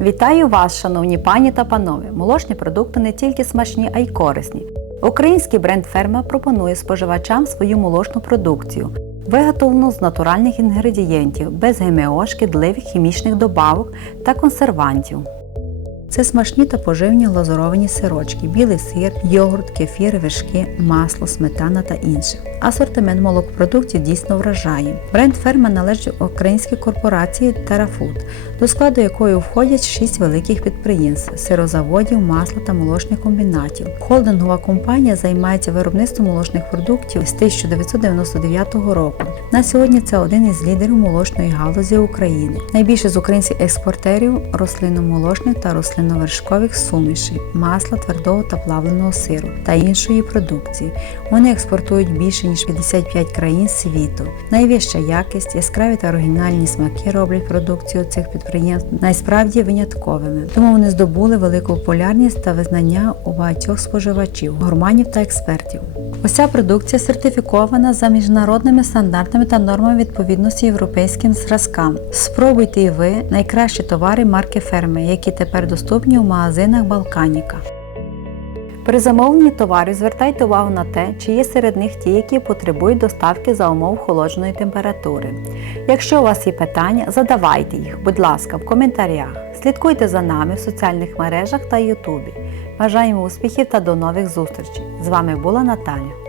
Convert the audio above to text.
Вітаю вас, шановні пані та панове! Молочні продукти не тільки смачні, а й корисні. Український бренд Ферма пропонує споживачам свою молочну продукцію, виготовлену з натуральних інгредієнтів, без ГМО, шкідливих хімічних добавок та консервантів. Це смачні та поживні глазуровані сирочки, білий сир, йогурт, кефір, вершки, масло, сметана та інше. Асортимент молокопродуктів дійсно вражає. Бренд ферма належить українській корпорації Терафуд, до складу якої входять 6 великих підприємств сирозаводів, масла та молочних комбінатів. Холдингова компанія займається виробництвом молочних продуктів з 1999 року. На сьогодні це один із лідерів молочної галузі України. Найбільше з українських експортерів рослинно-молочних та рослинно-вершкових сумішей, масла, твердого та плавленого сиру та іншої продукції. Вони експортують більше ніж 55 країн світу. Найвища якість, яскраві та оригінальні смаки роблять продукцію цих підприємств найсправді винятковими. Тому вони здобули велику популярність та визнання у багатьох споживачів, гурманів та експертів. Уся продукція сертифікована за міжнародними стандартами та нормами відповідності європейським зразкам. Спробуйте і ви найкращі товари марки ферми, які тепер доступні у магазинах Балканіка. При замовленні товарів звертайте увагу на те, чи є серед них ті, які потребують доставки за умов холодженої температури. Якщо у вас є питання, задавайте їх, будь ласка, в коментарях. Слідкуйте за нами в соціальних мережах та Ютубі. Бажаємо успіхів та до нових зустрічей! З вами була Наталя.